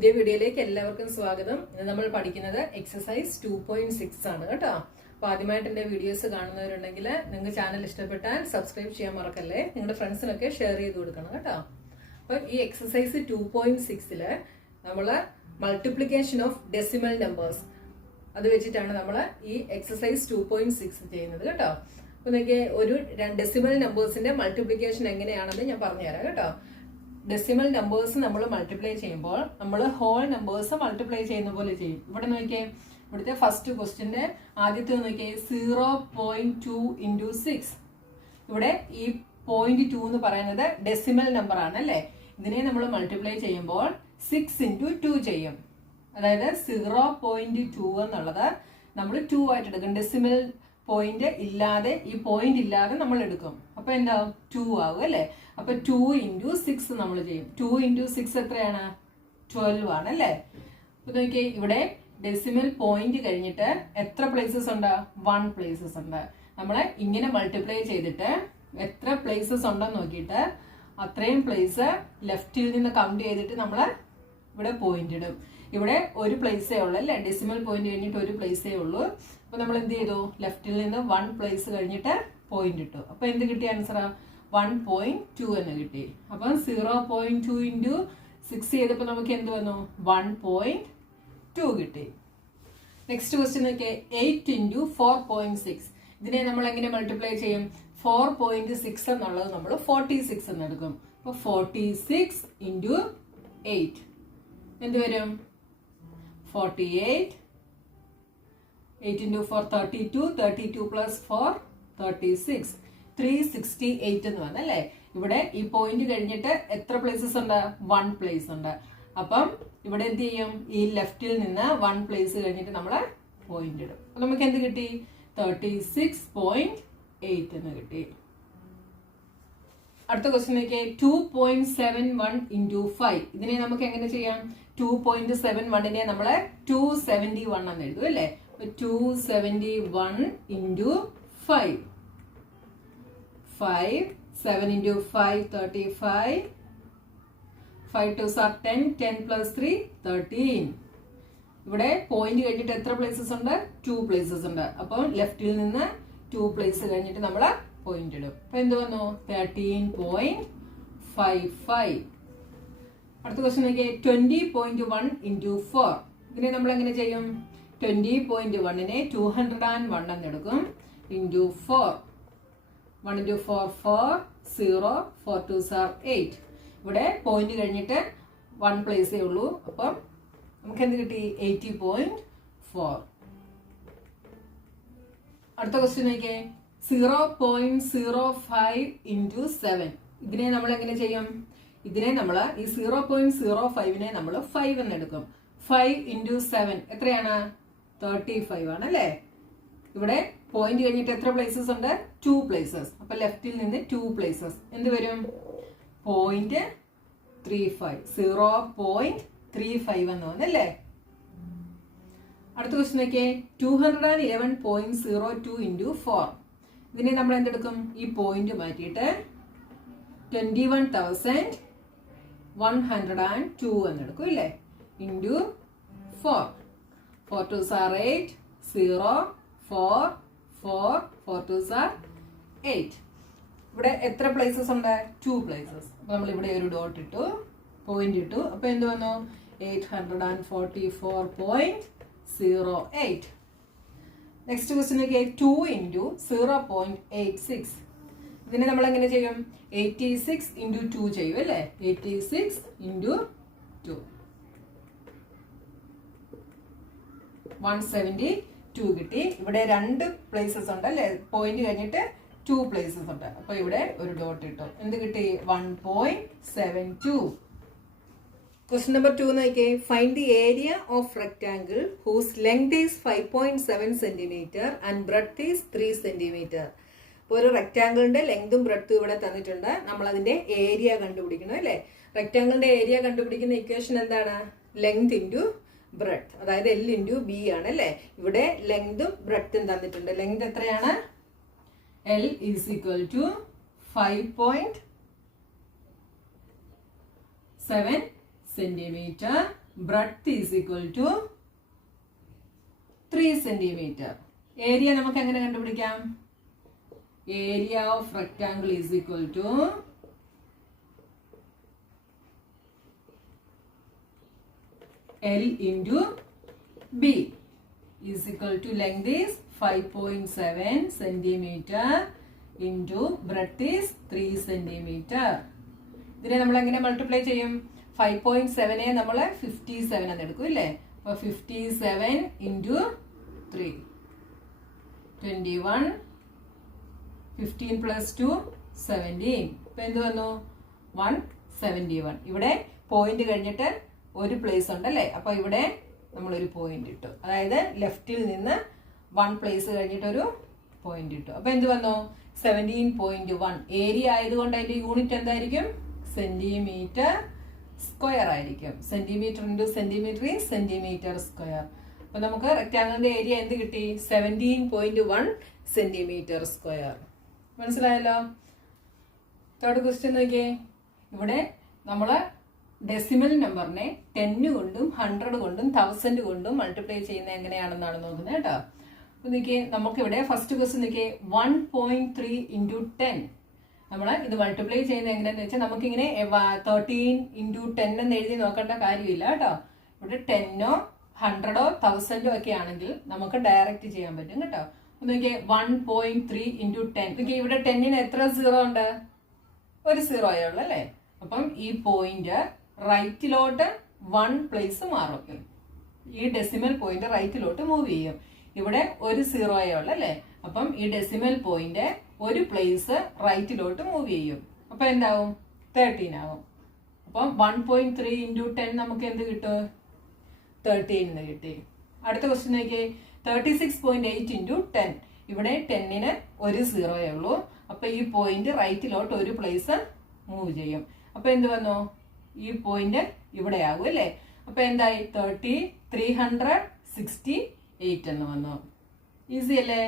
പുതിയ വീഡിയോയിലേക്ക് എല്ലാവർക്കും സ്വാഗതം. ഇന്ന് നമ്മൾ പഠിക്കുന്നത് എക്സസൈസ് 2.6 ആണ് കേട്ടോ. അപ്പോൾ ആദ്യമായിട്ട് എൻ്റെ വീഡിയോസ് കാണുന്നവരുണ്ടെങ്കിൽ നിങ്ങൾക്ക് ചാനൽ ഇഷ്ടപ്പെട്ടാൽ സബ്സ്ക്രൈബ് ചെയ്യാൻ മറക്കല്ലേ. നിങ്ങളുടെ ഫ്രണ്ട്സിനൊക്കെ ഷെയർ ചെയ്ത് കൊടുക്കണം കേട്ടോ. അപ്പോൾ ഈ എക്സസൈസ് 2.6 നമ്മൾ മൾട്ടിപ്ലിക്കേഷൻ ഓഫ് ഡെസിമൽ നമ്പേഴ്സ് അത് വെച്ചിട്ടാണ് നമ്മൾ ഈ എക്സസൈസ് 2.6 ചെയ്യുന്നത് കേട്ടോ. അപ്പോൾ നിങ്ങൾക്ക് ഒരു ഡെസിമൽ നമ്പേഴ്സിന്റെ മൾട്ടിപ്ലിക്കേഷൻ എങ്ങനെയാണെന്ന് ഞാൻ പറഞ്ഞുതരാം കേട്ടോ. ഡെസിമൽ നമ്പേഴ്സ് നമ്മൾ മൾട്ടിപ്ലൈ ചെയ്യുമ്പോൾ നമ്മൾ ഹോൾ നമ്പേഴ്സ് മൾട്ടിപ്ലൈ ചെയ്യുന്ന പോലെ ചെയ്യും. ഇവിടെ നോക്കിയേ, ഇവിടുത്തെ ഫസ്റ്റ് ക്വസ്റ്റ്യന്റെ ആദ്യത്തെ നോക്കിയേ 0.2 × 6. ഇവിടെ ഈ 0.2 എന്ന് പറയുന്നത് ഡെസിമൽ നമ്പർ ആണ് അല്ലേ. ഇതിനെ നമ്മൾ മൾട്ടിപ്ലൈ ചെയ്യുമ്പോൾ 6 × 2 ചെയ്യും. അതായത് 0.2 എന്നുള്ളത് നമ്മൾ 2 ആയിട്ട് എടുക്കും. ഡെസിമൽ പോയിന്റ് ഇല്ലാതെ ഈ പോയിന്റ് ഇല്ലാതെ നമ്മൾ എടുക്കും. അപ്പൊ എന്താ 2 ആവും അല്ലെ. അപ്പൊ 2 × 6 നമ്മൾ ചെയ്യും. 2 × 6 എത്രയാണ്? 12 ആണ് അല്ലെ. അപ്പൊ നോക്കിയേ, ഇവിടെ ഡെസിമൽ പോയിന്റ് കഴിഞ്ഞിട്ട് എത്ര പ്ലേസസ് ഉണ്ട്? 1 പ്ലേസസ് ഉണ്ട്. നമ്മള് ഇങ്ങനെ മൾട്ടിപ്ലൈ ചെയ്തിട്ട് എത്ര പ്ലേസസ് ഉണ്ടെന്ന് നോക്കിയിട്ട് അത്രയും പ്ലേസ് ലെഫ്റ്റിൽ നിന്ന് കൗണ്ട് ചെയ്തിട്ട് നമ്മള് ഇവിടെ പോയിന്റ് ഇടും. ഇവിടെ ഒരു പ്ലേസേ ഉള്ളൂ അല്ലെ. ഡെസിമൽ പോയിന്റ് കഴിഞ്ഞിട്ട് ഒരു പ്ലേസേ ഉള്ളൂ. അപ്പൊ നമ്മൾ എന്ത് ചെയ്തു? ലെഫ്റ്റിൽ നിന്ന് 1 പ്ലേസ് കഴിഞ്ഞിട്ട് പോയിന്റ് ഇട്ടു. അപ്പൊ എന്ത് കിട്ടി ആൻസർ? 1.2 എന്ന് കിട്ടി. അപ്പൊ 0.2 × 6 ചെയ്തപ്പോ നമുക്ക് എന്ത് വന്നു? 1.2 കിട്ടി. നെക്സ്റ്റ് ക്വസ്റ്റ്യൻ നോക്കിയേ, 8 × 4.6. ഇതിനെ നമ്മൾ എങ്ങനെ മൾട്ടിപ്ലൈ ചെയ്യും? 4.6 എന്നുള്ളത് നമ്മൾ 46 എന്ന് എടുക്കും. അപ്പൊ 46 × 8 എന്ത് വരും? 48. 8 × 4 32. 32 + 4 36. 368 എന്ന് വന്നല്ലേ. ഇവിടെ ഈ പോയിന്റ് കഴിഞ്ഞിട്ട് എത്ര പ്ലേസസ് ഉണ്ട്? 1 പ്ലേസ് ഉണ്ട്. അപ്പം ഇവിടെ എന്ത് ചെയ്യും? ഈ ലെഫ്റ്റിൽ നിന്ന് 1 പ്ലേസ് കഴിഞ്ഞിട്ട് നമ്മള് പോയിന്റ് ഇടും. അപ്പൊ നമുക്ക് എന്ത് കിട്ടി? 36.8 എന്ന് കിട്ടി. അടുത്ത ക്വസ്റ്റ്യൻ നോക്കിയേ, 2.71 × 5. ഇതിനെ നമുക്ക് എങ്ങനെ ചെയ്യാം? 2.71 നമ്മള് 271 എന്ന് എഴുതും അല്ലേ. 271 × 5. 5. 7 × 5 35. 5 2s are 10. 10 + 3 13. ഇവിടെ പോയിന്റ് കഴിഞ്ഞിട്ട് എത്ര പ്ലേസസ് ഉണ്ട്? 2 പ്ലേസസ് ഉണ്ട്. അപ്പോൾ ലെഫ്റ്റിൽ നിന്ന് 2 പ്ലേസ് കഴിഞ്ഞിട്ട് നമ്മള് പോയിന്റ് ഇടും. അപ്പൊ എന്ത് വന്നു? 13.55. അടുത്ത ക്വസ്റ്റ്യൻ നോക്കിയേ, 20.1 × 4. ഇതിനെ നമ്മൾ എങ്ങനെ ചെയ്യും? 20.1 201 എന്ന് എടുക്കും. × 4. 1 × 4 4. 0. 4 2s are 8. ഇവിടെ പോയിന്റ് കഴിഞ്ഞിട്ട് 1 പ്ലേസേ ഉള്ളൂ. അപ്പം നമുക്ക് എന്ത് കിട്ടി? 80.4. അടുത്ത ക്വസ്റ്റ്യൻ നോക്കിയേ, 0.05 × 7. ഇതിനെ നമ്മൾ എങ്ങനെ ചെയ്യും? ഇതിനെ നമ്മൾ ഈ 0.05 നമ്മൾ 5 എന്ന് എടുക്കും. 5 × 7 എത്രയാണ്? 35 ആണ് അല്ലേ. ഇവിടെ പോയിന്റ് കഴിഞ്ഞിട്ട് എത്ര പ്ലേസസ് ഉണ്ട്? 2 പ്ലേസസ്. അപ്പൊ ലെഫ്റ്റിൽ നിന്ന് 2 പ്ലേസസ് എന്ത് വരും? 0.35. 0.35 എന്ന് വന്നല്ലേ. അടുത്ത ക്വസ്റ്റ്യൻ നോക്കിയേ, 211.02 × 4. ഇതിനെ നമ്മൾ എന്തെടുക്കും? ഈ പോയിന്റ് മാറ്റിയിട്ട് 21,102 എന്നെടുക്കും ഇല്ലേ. × 4. 4 2s are 8. 0 4 4 4 2s are 8. ഇവിടെ എത്ര പ്ലേസസ് ഉണ്ട്? 2 പ്ലേസസ്. അപ്പൊ നമ്മൾ ഇവിടെ ഒരു ഡോട്ട് ഇട്ടു, പോയിന്റ് ഇട്ടു. അപ്പൊ എന്ത് വന്നു? 844.08. Next question 2 × 0.86. ഇതിനെ നമ്മൾ എങ്ങനെ ചെയ്യും? 86 × 2 ചെയ്യും അല്ലേ. 86 × 2 172 കിട്ടി. ഇവിടെ 2 പ്ലേസസ് ഉണ്ട് അല്ലെ. പോയിന്റ് കഴിഞ്ഞിട്ട് 2 പ്ലേസസ് ഉണ്ട്. അപ്പൊ ഇവിടെ ഒരു ഡോട്ട് ഇട്ടു. എന്ത് കിട്ടി? 1.72. ക്വസ്റ്റ്യൻ നമ്പർ 2 നോക്കിയേ, find the area of rectangle whose length is 5.7 cm and breadth is 3 cm. ഇപ്പോൾ ഒരു റെക്ടാംഗിളിന്റെ ലെങ്തും ബ്രെഡ്ത്തും ഇവിടെ തന്നിട്ടുണ്ട്. നമ്മൾ അതിന്റെ ഏരിയ കണ്ടുപിടിക്കണം അല്ലെ. റെക്ടാംഗിളിന്റെ ഏരിയ കണ്ടുപിടിക്കുന്ന ഇക്വേഷൻ എന്താണ്? ലെങ്ത് × ബ്രെഡ്ത്ത്, അതായത് L × B ആണ് അല്ലെ. ഇവിടെ ലെങ്തും ബ്രെഡ്ത്തും തന്നിട്ടുണ്ട്. ലെങ്ത് എത്രയാണ്? L = 5.7 cm. breadth is equal to 3 centimeter. Area നമുക്ക് എങ്ങനെ കണ്ടുപിടിക്കാം? Area of rectangle is equal to L into B is equal to length is 5.7 centimeter into breadth is 3 centimeter. ഇതിനെ നമ്മൾ എങ്ങനെ മൾട്ടിപ്ലൈ ചെയ്യും? 5.7 നമ്മൾ 57 എന്ന് എടുക്കും അല്ലേ? അപ്പോൾ 57 into 3 21 15 plus 2 17. ഇപ്പൊ എന്ത് വന്നു? 171. ഇവിടെ പോയിന്റ് കഴിഞ്ഞിട്ട് ഒരു പ്ലേസ് ഉണ്ടല്ലേ, അപ്പൊ ഇവിടെ നമ്മളൊരു പോയിന്റ് ഇട്ടു. അതായത് ലെഫ്റ്റിൽ നിന്ന് 1 പ്ലേസ് കഴിഞ്ഞിട്ട് ഒരു പോയിന്റ് ഇട്ടു. അപ്പൊ എന്ത് വന്നു? 17.1. ഏരിയ ആയതുകൊണ്ട് അതിന്റെ യൂണിറ്റ് എന്തായിരിക്കും? സെന്റിമീറ്റർ സ്ക്വയർ ആയിരിക്കും. Centimetre into centimetre is centimetre square. അപ്പൊ നമുക്ക് റെക്ടാങ്കിളിന്റെ ഏരിയ എന്ത് കിട്ടി? 17.1 സെന്റിമീറ്റർ സ്ക്വയർ. മനസ്സിലായല്ലോ? തേർഡ് ക്വസ്റ്റ്യൻ നോക്കിയേ. ഇവിടെ നമ്മള് ഡെസിമൽ നമ്പറിനെ 10 കൊണ്ടും 100 കൊണ്ടും 1000 കൊണ്ടും മൾട്ടിപ്ലൈ ചെയ്യുന്നത് എങ്ങനെയാണെന്നാണ് നോക്കുന്നത് കേട്ടോ. അപ്പൊ നോക്കിയേ, നമുക്കിവിടെ ഫസ്റ്റ് ക്വസ്റ്റ്യൻ നോക്കിയേ 1.3 into 10. നമ്മൾ ഇത് മൾട്ടിപ്ലൈ ചെയ്യുന്നത് എങ്ങനെയാന്ന് വെച്ചാൽ നമുക്കിങ്ങനെ 13 into 10 എന്ന് എഴുതി നോക്കേണ്ട കാര്യമില്ല കേട്ടോ. ഇവിടെ 10ഓ 100ഓ 1000ഓ ഒക്കെ ആണെങ്കിൽ നമുക്ക് ഡയറക്റ്റ് ചെയ്യാൻ പറ്റും കേട്ടോ. നോക്കിയേ 1.3 into 10. നോക്കിയേ ഇവിടെ 10ന് എത്ര സീറോ ഉണ്ട്? ഒരു സീറോയേ ഉള്ളു അല്ലേ? അപ്പം ഈ പോയിന്റ് റൈറ്റിലോട്ട് 1 പ്ലേസ് മാറും. ഈ ഡെസിമൽ പോയിന്റ് റൈറ്റിലോട്ട് മൂവ് ചെയ്യും. ഇവിടെ ഒരു സീറോയേ ഉള്ളു അല്ലേ? അപ്പം ഈ ഡെസിമൽ പോയിന്റ് ഒരു പ്ലേസ് റൈറ്റിലോട്ട് മൂവ് ചെയ്യും. അപ്പൊ എന്താവും? 13 ആവും. അപ്പം 1.3 into 10 നമുക്ക് എന്ത് കിട്ടും? 13 എന്ന് കിട്ടി. അടുത്ത ക്വസ്റ്റ്യൻ നോക്കിയേ, 36.8 into 10. ഇവിടെ 10ന് ഒരു സീറോയേ ഉള്ളൂ. അപ്പൊ ഈ പോയിന്റ് റൈറ്റിലോട്ട് ഒരു പ്ലേസ് മൂവ് ചെയ്യും. അപ്പൊ എന്ത് വന്നു? ഈ പോയിന്റ് ഇവിടെ ആകും അല്ലേ? അപ്പൊ എന്തായി? 368 എന്ന് വന്നു. ഈസി അല്ലേ?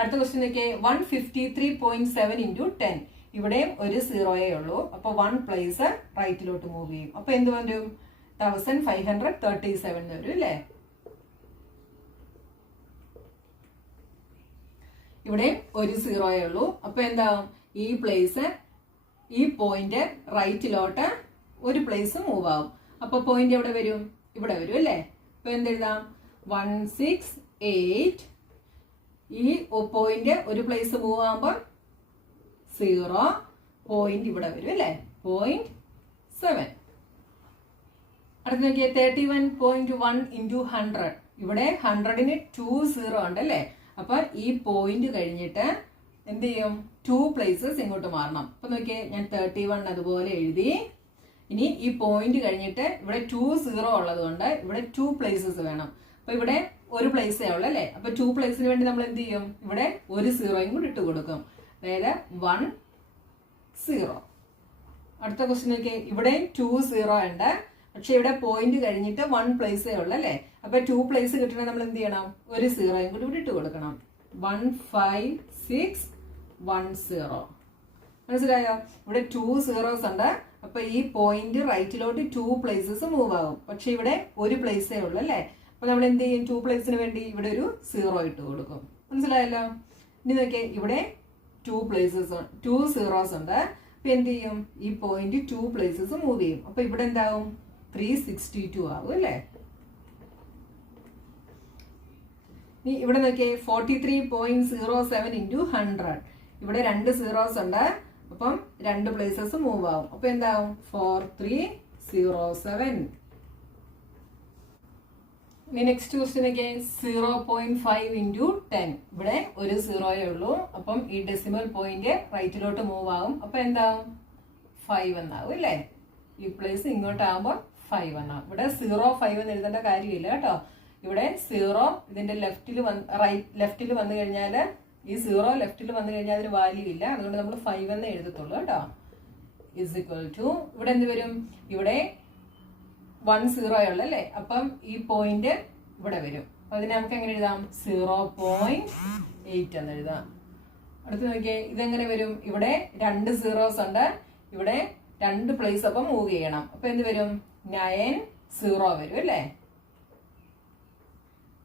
അടുത്ത ക്വസ്റ്റ്യൻ നോക്കിയേ, 153.7 into 10. ഇവിടെയും ഒരു സീറോയേ ഉള്ളൂ. അപ്പൊ 1 പ്ലേസ് റൈറ്റിലോട്ട് മൂവ് ചെയ്യും. അപ്പൊ എന്ത് വരും? 1537 വരും അല്ലേ? ഇവിടെ ഒരു സീറോയേ ഉള്ളൂ. അപ്പൊ എന്താവും? ഈ പ്ലേസ് ഈ പോയിന്റ് റൈറ്റിലോട്ട് ഒരു പ്ലേസ് മൂവ് ആവും. അപ്പൊ പോയിന്റ് എവിടെ വരും? ഇവിടെ വരും അല്ലേ? അപ്പൊ എന്തെഴുതാം? 168. ഈ പോയിന്റ് ഒരു പ്ലേസ് മൂവ് ആകുമ്പോൾ 0 പോയിന്റ് ഇവിടെ വരും അല്ലേ? 0.7. അടുത്ത് നോക്കിയാൽ 31.1 into 100. ഇവിടെ 100ന് 2 സീറോ ഉണ്ടല്ലേ? അപ്പൊ ഈ പോയിന്റ് കഴിഞ്ഞിട്ട് എന്ത് ചെയ്യും? 2 പ്ലേസസ് ഇങ്ങോട്ട് മാറണം. അപ്പൊ നോക്കിയേ, ഞാൻ 31 അതുപോലെ എഴുതി. ഇനി ഈ പോയിന്റ് കഴിഞ്ഞിട്ട് ഇവിടെ 2 സീറോ ഉള്ളത് കൊണ്ട് ഇവിടെ 2 പ്ലേസസ് വേണം. അപ്പൊ ഇവിടെ ഒരു പ്ലേസേ ഉള്ളു അല്ലേ? അപ്പൊ 2 പ്ലേസിന് വേണ്ടി നമ്മൾ എന്ത് ചെയ്യും? ഇവിടെ ഒരു സീറോയും കൂടി ഇട്ട് കൊടുക്കും. അതായത് 1 0. അടുത്ത ക്വസ്റ്റ്യൻ നോക്കിയേ, ഇവിടെ 2 സീറോ ഉണ്ട്. പക്ഷെ ഇവിടെ പോയിന്റ് കഴിഞ്ഞിട്ട് 1 പ്ലേസേ ഉള്ളു അല്ലേ? അപ്പൊ 2 പ്ലേസ് കിട്ടണമെങ്കിൽ നമ്മൾ എന്ത് ചെയ്യണം? ഒരു സീറോയും കൂടി ഇവിടെ ഇട്ട് കൊടുക്കണം. 15610. മനസ്സിലായോ? ഇവിടെ 2 സീറോസ് ഉണ്ട്. അപ്പൊ ഈ പോയിന്റ് റൈറ്റിലോട്ട് 2 പ്ലേസസ് മൂവ് ആകും. പക്ഷെ ഇവിടെ ഒരു പ്ലേസേ ഉള്ളു അല്ലേ? അപ്പൊ നമ്മൾ എന്ത് ചെയ്യും? 2 പ്ലേസിന് വേണ്ടി ഇവിടെ ഒരു സീറോ ഇട്ട് കൊടുക്കും. മനസ്സിലായല്ലോ? ഇനി നോക്കിയേ, ഇവിടെ 2 സീറോസ് ഉണ്ട്. അപ്പൊ എന്ത് ചെയ്യും? ഈ പോയിന്റ് 2 പ്ലേസസ് മൂവ് ചെയ്യും. അപ്പൊ ഇവിടെ എന്താവും? 362 ആകും അല്ലേ? ഇവിടെ നോക്കിയേ, 43.07 into 100. ഇവിടെ 2 സീറോസ് ഉണ്ട്. അപ്പം 2 പ്ലേസസ് മൂവ് ആവും. അപ്പൊ എന്താവും? 4307. ഇനി നെക്സ്റ്റ് ക്വസ്റ്റ്യൻ ഒക്കെ 0.5 into 10. ഇവിടെ ഒരു സീറോയേ ഉള്ളൂ. അപ്പം ഈ ഡെസിമൽ പോയിന്റ് റൈറ്റിലോട്ട് മൂവ് ആവും. അപ്പൊ എന്താവും? 5 എന്നാവും അല്ലേ? ഈ പ്ലേസ് ഇങ്ങോട്ടാകുമ്പോൾ 5 എന്നാവും. ഇവിടെ 0.5 എന്ന് എഴുതേണ്ട കാര്യമില്ല കേട്ടോ. ഇവിടെ 0 ഇതിന്റെ ലെഫ്റ്റിൽ വന്നു കഴിഞ്ഞാൽ ഈ 0 ലെഫ്റ്റിൽ വന്നു കഴിഞ്ഞാൽ അതിന് വാല്യൂ ഇല്ല. അതുകൊണ്ട് നമ്മൾ 5 എന്ന് എഴുതത്തുള്ളൂ കേട്ടോ. ഇസ് ഈക്വൽ ടു ഇവിടെ എന്ത് വരും? ഇവിടെ 1 സീറോ ഉള്ളല്ലേ? അപ്പം ഈ പോയിന്റ് ഇവിടെ വരും. അപ്പൊ അതിനെ നമുക്ക് എങ്ങനെ എഴുതാം? 0.8 എന്ന് എഴുതാം. അടുത്ത് നോക്കിയേ, ഇതെങ്ങനെ വരും? ഇവിടെ 2 സീറോസ് ഉണ്ട്. ഇവിടെ 2 പ്ലേസ് അപ്പം മൂവ് ചെയ്യണം. അപ്പൊ എന്ത് വരും? 9 0 വരും അല്ലേ.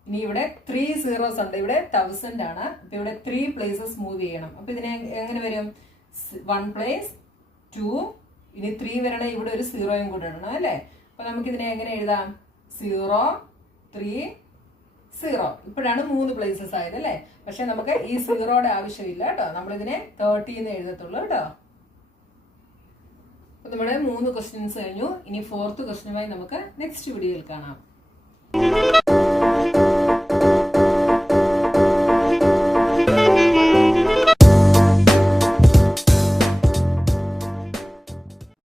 ഇനി ഇവിടെ 3 zeros ഉണ്ട്. ഇവിടെ 1000 ആണ്. അപ്പൊ ഇവിടെ 3 പ്ലേസസ് മൂവ് ചെയ്യണം. അപ്പൊ ഇതിനെ എങ്ങനെ വരും? 1 place 2, ഇനി 3 വരണേ ഇവിടെ ഒരു 0യും കൂടെ ഇടണം അല്ലേ. അപ്പൊ നമുക്ക് ഇതിനെ എങ്ങനെ എഴുതാം? 0 3 0. ഇപ്പോഴാണ് 3 പ്ലേസസ് ആയത് അല്ലേ. പക്ഷെ നമുക്ക് ഈ 0യുടെ ആവശ്യമില്ല കേട്ടോ. നമ്മളിതിനെ 30 എന്ന് എഴുതത്തുള്ളൂ കേട്ടോ. അപ്പൊ നമ്മുടെ 3 ക്വസ്റ്റ്യൻസ് കഴിഞ്ഞു. ഇനി 4th ക്വസ്റ്റ്യനുമായി നമുക്ക് നെക്സ്റ്റ് വീഡിയോയിൽ കാണാം.